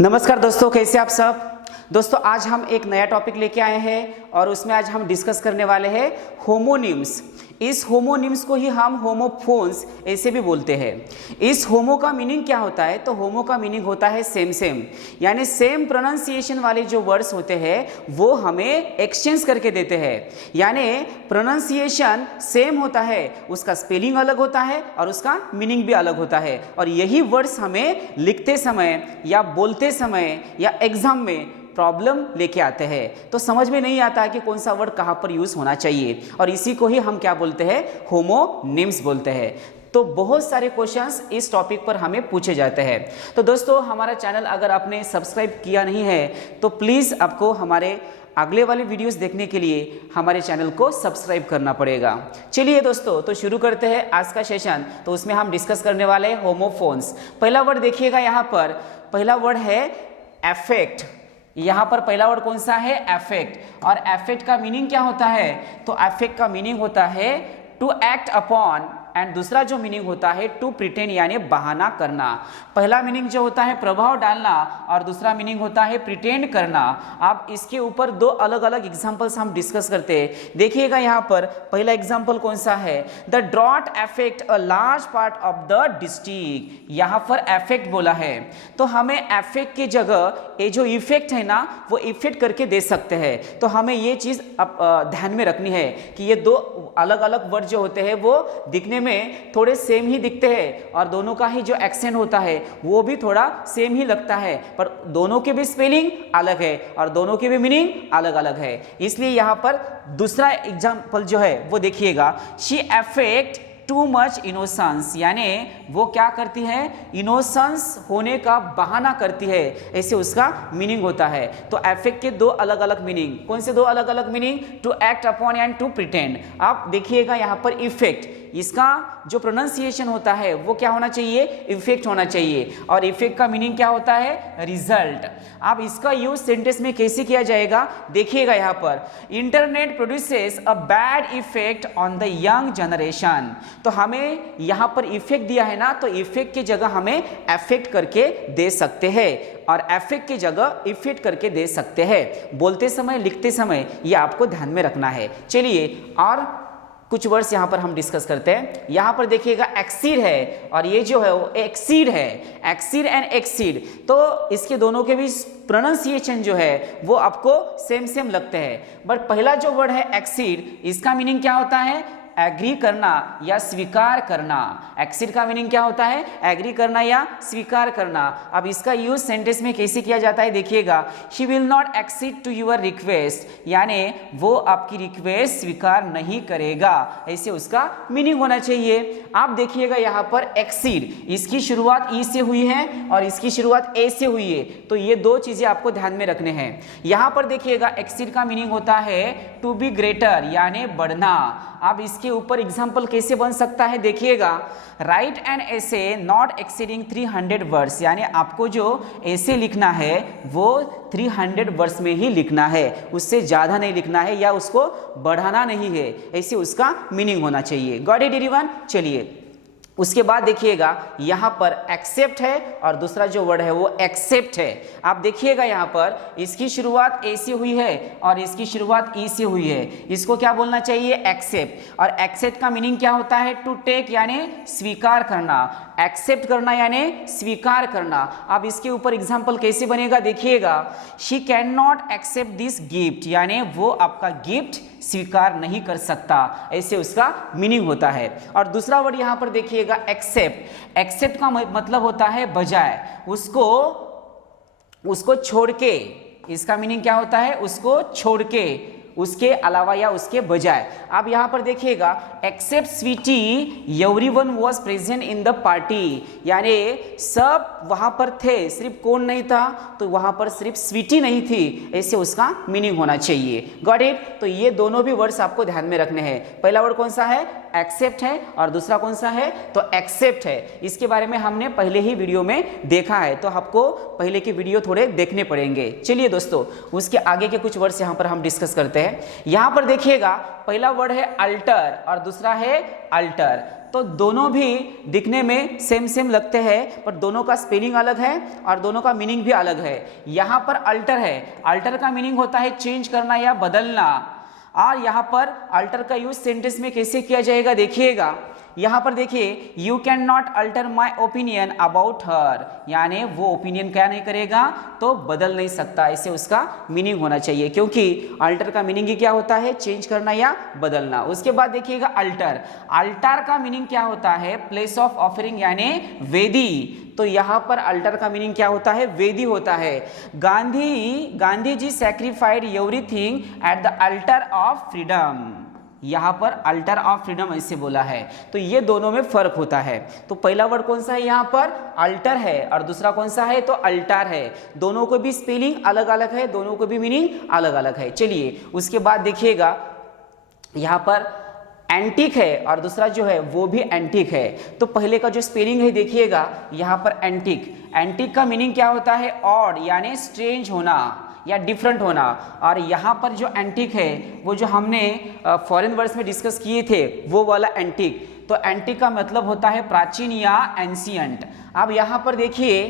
नमस्कार दोस्तों, कैसे आप सब। दोस्तों आज हम एक नया टॉपिक लेके आए हैं और उसमें आज हम डिस्कस करने वाले हैं होमोनिम्स। इस होमोनिम्स को ही हम होमोफोन्स ऐसे भी बोलते हैं। इस होमो का मीनिंग क्या होता है, तो होमो का मीनिंग होता है सेम, यानी सेम प्रोनाउंसिएशन वाले जो वर्ड्स होते हैं वो हमें एक्सचेंज करके देते हैं। यानी प्रोनाउंसिएशन सेम होता है, उसका स्पेलिंग अलग होता है और उसका मीनिंग भी अलग होता है, और यही वर्ड्स हमें लिखते समय या बोलते समय या एग्जाम में प्रॉब्लम लेके आते हैं। तो समझ में नहीं आता है कि कौन सा वर्ड कहाँ पर यूज़ होना चाहिए, और इसी को ही हम क्या बोलते हैं, होमोनिम्स बोलते हैं। तो बहुत सारे क्वेश्चंस इस टॉपिक पर हमें पूछे जाते हैं। तो दोस्तों हमारा चैनल अगर आपने सब्सक्राइब किया नहीं है तो प्लीज़ आपको हमारे अगले वाले वीडियोस देखने के लिए हमारे चैनल को सब्सक्राइब करना पड़ेगा। चलिए दोस्तों, तो शुरू करते हैं आज का सेशन। तो उसमें हम डिस्कस करने वाले हैं होमोफोन्स। पहला वर्ड देखिएगा, यहाँ पर पहला वर्ड है एफेक्ट। यहाँ पर पहला वर्ड कौन सा है, एफेक्ट। और एफेक्ट का मीनिंग क्या होता है, तो एफेक्ट का मीनिंग होता है टू एक्ट अपॉन, एंड दूसरा जो मीनिंग होता है टू प्रिटेंड, यानी बहाना करना। पहला मीनिंग जो होता है प्रभाव डालना और दूसरा मीनिंग होता है प्रिटेंड करना। अब इसके ऊपर दो अलग अलग एग्जांपल्स हम डिस्कस करते हैं। देखिएगा यहाँ पर पहला एग्जांपल कौन सा है, the drought affect a large part of the district. यहाँ पर अफेक्ट बोला है, तो हमें अफेक्ट की जगह ये जो इफेक्ट है ना, वो इफेक्ट करके दे सकते हैं। तो हमें ये चीज़ ध्यान में रखनी है कि ये दो अलग अलग वर्ड जो होते हैं वो दिखने में थोड़े सेम ही दिखते हैं, और दोनों का ही जो एक्सेंट होता है वो भी थोड़ा सेम ही लगता है, पर दोनों के भी स्पेलिंग अलग है और दोनों के भी मीनिंग अलग अलग है। इसलिए यहाँ पर दूसरा एग्जाम्पल जो है वो देखिएगा, she affect too much innocence, यानी वो क्या करती है, इनोसेंस होने का बहाना करती है, ऐसे उसका मीनिंग होता है। तो अफेक्ट के दो अलग अलग मीनिंग, कौन से दो अलग अलग meaning, to act upon and to pretend. आप देखिएगा यहाँ पर इफेक्ट, इसका जो प्रोनाउंसिएशन होता है वो क्या होना चाहिए, इफेक्ट होना चाहिए, और इफेक्ट का मीनिंग क्या होता है, रिजल्ट। अब इसका यूज सेंटेंस में कैसे किया जाएगा, देखिएगा यहाँ पर, internet produces a bad effect on the young generation. तो हमें यहाँ पर इफेक्ट दिया है ना, तो इफेक्ट की जगह हमें अफेक्ट करके दे सकते हैं, और अफेक्ट की जगह इफेक्ट करके दे सकते हैं। बोलते समय लिखते समय ये आपको ध्यान में रखना है। चलिए और कुछ वर्ड्स यहाँ पर हम डिस्कस करते हैं। यहाँ पर देखिएगा एक्सीड है, और ये जो है वो एक्सीड है, एक्सीड एंड एक्सीड। तो इसके दोनों के भी प्रोनाउंसिएशन जो है वो आपको सेम लगते हैं। बट पहला जो वर्ड है एक्सीड, इसका मीनिंग क्या होता है, एग्री करना या स्वीकार करना। एक्सीड का मीनिंग क्या होता है, एग्री करना या स्वीकार करना। अब इसका यूज सेंटेंस में कैसे किया जाता है, देखिएगा, she will not exceed to your request, यानी वो आपकी रिक्वेस्ट स्वीकार नहीं करेगा, ऐसे उसका मीनिंग होना चाहिए। आप देखिएगा यहाँ पर एक्सीड, इसकी शुरुआत ई से हुई है और इसकी शुरुआत ए से हुई है, तो ये दो चीजें आपको ध्यान में रखने हैं। यहाँ पर देखिएगा एक्सीड का मीनिंग होता है टू बी ग्रेटर, यानी बढ़ना। अब इसके ऊपर एग्जाम्पल कैसे बन सकता है, देखिएगा, right an essay not exceeding 300 words, यानी आपको जो एसे लिखना है वो 300 वर्ड्स में ही लिखना है, उससे ज़्यादा नहीं लिखना है या उसको बढ़ाना नहीं है, ऐसे उसका मीनिंग होना चाहिए। Got it everyone. चलिए उसके बाद देखिएगा यहाँ पर एक्सेप्ट है और दूसरा जो वर्ड है वो एक्सेप्ट है। आप देखिएगा यहाँ पर इसकी शुरुआत ए से हुई है और इसकी शुरुआत ई से हुई है, इसको क्या बोलना चाहिए, एक्सेप्ट। और एक्सेप्ट का मीनिंग क्या होता है, टू टेक, यानी स्वीकार करना, एक्सेप्ट करना यानी स्वीकार करना। अब इसके ऊपर एग्जाम्पल कैसे बनेगा, देखिएगा, she can not accept this gift, यानी वो आपका गिफ्ट स्वीकार नहीं कर सकता, ऐसे उसका मीनिंग होता है। और दूसरा वर्ड यहाँ पर देखिएगा एक्सेप्ट। एक्सेप्ट का मतलब होता है बजाय, उसको छोड़ के, इसका मीनिंग क्या होता है, उसको छोड़ के, उसके अलावा या उसके बजाय। अब यहाँ पर देखिएगा, except Sweety everyone was present in the party, यानी सब वहाँ पर थे, सिर्फ कौन नहीं था, तो वहाँ पर सिर्फ स्वीटी नहीं थी, ऐसे उसका मीनिंग होना चाहिए। Got it. तो ये दोनों भी वर्ड्स आपको ध्यान में रखने हैं। पहला वर्ड कौन सा है, एक्सेप्ट है, और दूसरा कौन सा है, तो एक्सेप्ट है। इसके बारे में हमने पहले ही वीडियो में देखा है, तो आपको पहले के वीडियो थोड़े देखने पड़ेंगे। चलिए दोस्तों, उसके आगे के कुछ वर्ड्स यहाँ पर हम डिस्कस करते हैं। यहाँ पर देखिएगा, पहला वर्ड है अल्टर और दूसरा है अल्टर। तो दोनों भी दिखने में सेम सेम लगते हैं, पर दोनों का स्पेलिंग अलग है और दोनों का मीनिंग भी अलग है। यहाँ पर अल्टर है, अल्टर का मीनिंग होता है चेंज करना या बदलना, और यहाँ पर अल्टर का यूज सेंटेंस में कैसे किया जाएगा देखिएगा। यहाँ पर देखिए, you can not alter my opinion about her, यानी वो ओपिनियन क्या नहीं करेगा, तो बदल नहीं सकता, ऐसे उसका मीनिंग होना चाहिए, क्योंकि अल्टर का मीनिंग ही क्या होता है, चेंज करना या बदलना। उसके बाद देखिएगा अल्टर, अल्टर का मीनिंग क्या होता है, प्लेस ऑफ ऑफरिंग यानी वेदी, तो यहाँ पर अल्टर का मीनिंग क्या होता है, वेदी होता है। Gandhi ji sacrificed everything at the altar of freedom, यहाँ पर अल्टर ऑफ फ्रीडम ऐसे बोला है, तो ये दोनों में फर्क होता है। तो पहला वर्ड कौन सा है, यहाँ पर अल्टर है, और दूसरा कौन सा है, तो अल्टर है। दोनों को भी स्पेलिंग अलग अलग है, दोनों को भी मीनिंग अलग अलग है। चलिए उसके बाद देखिएगा, यहाँ पर एंटीक है और दूसरा जो है वो भी एंटीक है। तो पहले का जो स्पेलिंग है देखिएगा, यहाँ पर एंटीक, एंटीक का मीनिंग क्या होता है, ऑड यानी स्ट्रेंज होना या डिफरेंट होना, और यहाँ पर जो एंटीक है वो जो हमने फॉरेन वर्ड्स में डिस्कस किए थे वो वाला एंटीक, तो एंटीक का मतलब होता है प्राचीन या एंशियंट। अब यहाँ पर देखिए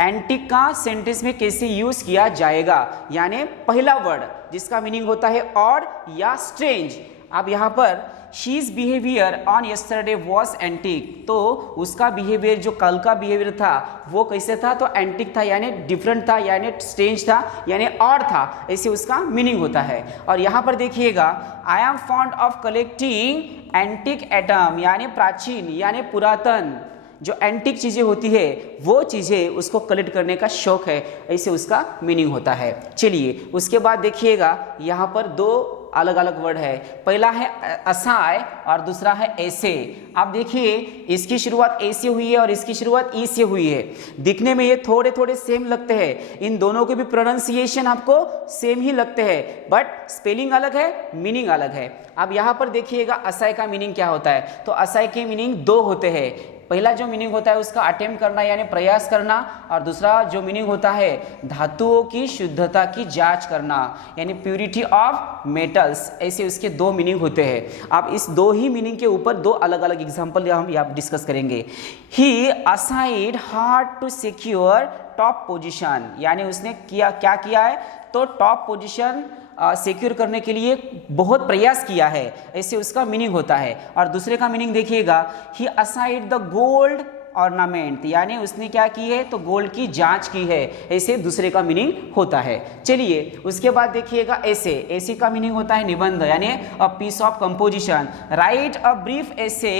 एंटीक का सेंटेंस में कैसे यूज किया जाएगा, यानी पहला वर्ड जिसका मीनिंग होता है ऑड या स्ट्रेंज। अब यहाँ पर शीज behaviour on yesterday was antique, तो उसका बिहेवियर जो कल का बिहेवियर था वो कैसे था, तो एंटीक था, यानी डिफरेंट था, यानी स्ट्रेंज था, यानी ऑड था, ऐसे उसका मीनिंग होता है। और यहाँ पर देखिएगा, I am fond of collecting antique atom, यानी प्राचीन यानी पुरातन जो एंटीक चीज़ें होती है वो चीज़ें उसको कलेक्ट करने का शौक है, ऐसे उसका मीनिंग होता है। चलिए उसके बाद देखिएगा, यहाँ पर दो अलग अलग वर्ड है, पहला है असाय और दूसरा है ऐसे। आप देखिए इसकी शुरुआत ए से हुई है और इसकी शुरुआत ई से हुई है, दिखने में ये थोड़े थोड़े सेम लगते हैं, इन दोनों के भी प्रोनाउंसिएशन आपको सेम ही लगते हैं, बट स्पेलिंग अलग है, मीनिंग अलग है। अब यहाँ पर देखिएगा असाय का मीनिंग क्या होता है, तो असाय के मीनिंग दो होते हैं। पहला जो मीनिंग होता है उसका अटेम्प्ट करना यानी प्रयास करना, और दूसरा जो मीनिंग होता है धातुओं की शुद्धता की जांच करना यानी प्यूरिटी ऑफ मेटल्स, ऐसे उसके दो मीनिंग होते हैं। अब इस दो ही मीनिंग के ऊपर दो अलग अलग एग्जांपल हम यहाँ डिस्कस करेंगे। He aside hard to secure top position, यानी उसने क्या किया है, तो टॉप पोजीशन सिक्योर करने के लिए बहुत प्रयास किया है, ऐसे उसका मीनिंग होता है। और दूसरे का मीनिंग देखिएगा, ही असाइड द गोल्ड ऑर्नामेंट, यानी उसने क्या की है, तो गोल्ड की जांच की है, ऐसे दूसरे का मीनिंग होता है। चलिए उसके बाद देखिएगा ऐसे, ऐसे का मीनिंग होता है निबंध यानी a piece of composition, write a brief essay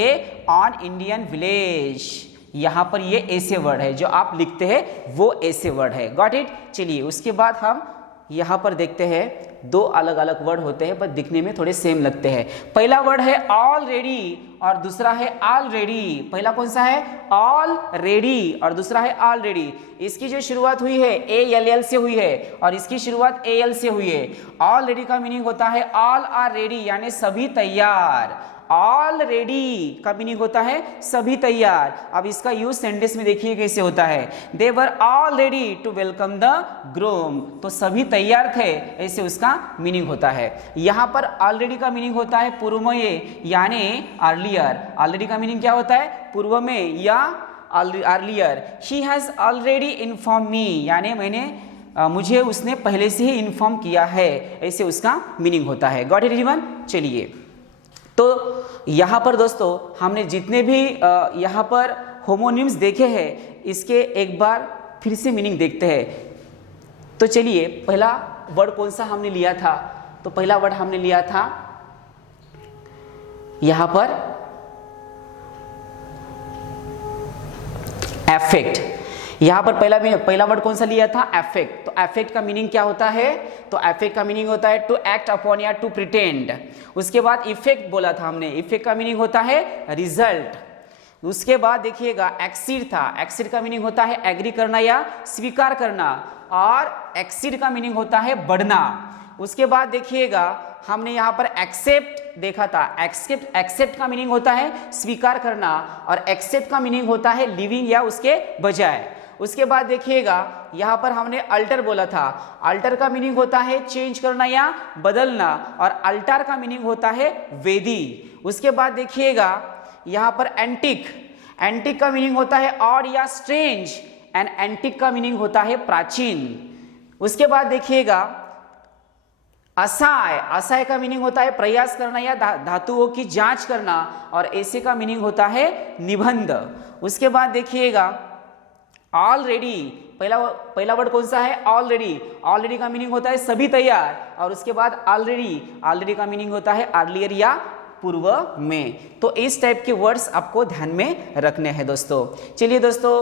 on Indian village, यहाँ पर ये ऐसे वर्ड है जो आप लिखते हैं वो ऐसे वर्ड है, गॉट इट। चलिए उसके बाद हम यहाँ पर देखते हैं, दो अलग अलग वर्ड होते हैं पर दिखने में थोड़े सेम लगते हैं। पहला वर्ड है ऑलरेडी और दूसरा है ऑलरेडी। पहला कौन सा है, ऑलरेडी, और दूसरा है ऑलरेडी। इसकी जो शुरुआत हुई है ALL से हुई है और इसकी शुरुआत AL से हुई है। ऑलरेडी का मीनिंग होता है ऑल आर रेडी, यानी सभी तैयार। ऑलरेडी का मीनिंग होता है सभी तैयार। अब इसका यूज सेंटेंस में देखिए कैसे होता है, they were all ready to welcome the groom, तो सभी तैयार थे, ऐसे उसका मीनिंग होता है। यहाँ पर ऑलरेडी का मीनिंग होता है पूर्व में यानी अर्लियर। ऑलरेडी का मीनिंग क्या होता है, पूर्व में या earlier. She has already inform me, यानी मुझे उसने पहले से ही इन्फॉर्म किया है, ऐसे उसका मीनिंग होता है। Got it everyone. चलिए तो यहाँ पर दोस्तों हमने जितने भी यहाँ पर होमोनिम्स देखे हैं इसके एक बार फिर से मीनिंग देखते हैं। तो चलिए पहला वर्ड कौन सा हमने लिया था, तो पहला वर्ड हमने लिया था यहाँ पर एफेक्ट। यहाँ पर पहला वर्ड कौन सा लिया था, एफेक्ट। तो एफेक्ट का मीनिंग क्या होता है, तो एफेक्ट का मीनिंग होता है टू एक्ट अपॉन या टू प्रिटेंड। उसके बाद इफेक्ट बोला था हमने, इफेक्ट का मीनिंग होता है रिजल्ट। उसके बाद देखिएगा एक्सीड था, एक्सीड का मीनिंग होता है एग्री करना या स्वीकार करना, और एक्सीड का मीनिंग होता है बढ़ना। उसके बाद देखिएगा हमने यहाँ पर एक्सेप्ट देखा था, एक्सेप्ट का मीनिंग होता है स्वीकार करना, और एक्सेप्ट का मीनिंग होता है लिविंग या उसके बजाय। उसके बाद देखिएगा यहाँ पर हमने अल्टर बोला था, अल्टर का मीनिंग होता है चेंज करना या बदलना, और अल्टर का मीनिंग होता है वेदी। उसके बाद देखिएगा यहाँ पर एंटिक, एंटिक का मीनिंग होता है ऑड या स्ट्रेंज, एंड एंटिक का मीनिंग होता है प्राचीन। उसके बाद देखिएगा असाय, असाय का मीनिंग होता है प्रयास करना या धातुओं की जांच करना, और ऐसे का मीनिंग होता है निबंध। उसके बाद देखिएगा ऑलरेडी, पहला वर्ड कौन सा है? ऑलरेडी। ऑलरेडी का मीनिंग होता है सभी तैयार, और उसके बाद ऑलरेडी, ऑलरेडी का मीनिंग होता है अर्लियर या पूर्व में। तो इस टाइप के वर्ड्स आपको ध्यान में रखने हैं दोस्तों। चलिए दोस्तों,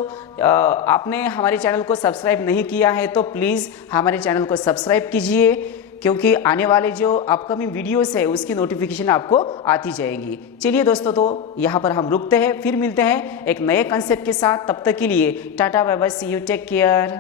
आपने हमारे चैनल को सब्सक्राइब नहीं किया है तो प्लीज़ हमारे चैनल को सब्सक्राइब कीजिए, क्योंकि आने वाले जो अपकमिंग वीडियोस है उसकी नोटिफिकेशन आपको आती जाएगी। चलिए दोस्तों, तो यहाँ पर हम रुकते हैं, फिर मिलते हैं एक नए कंसेप्ट के साथ। तब तक के लिए tata bye bye, see you, take care.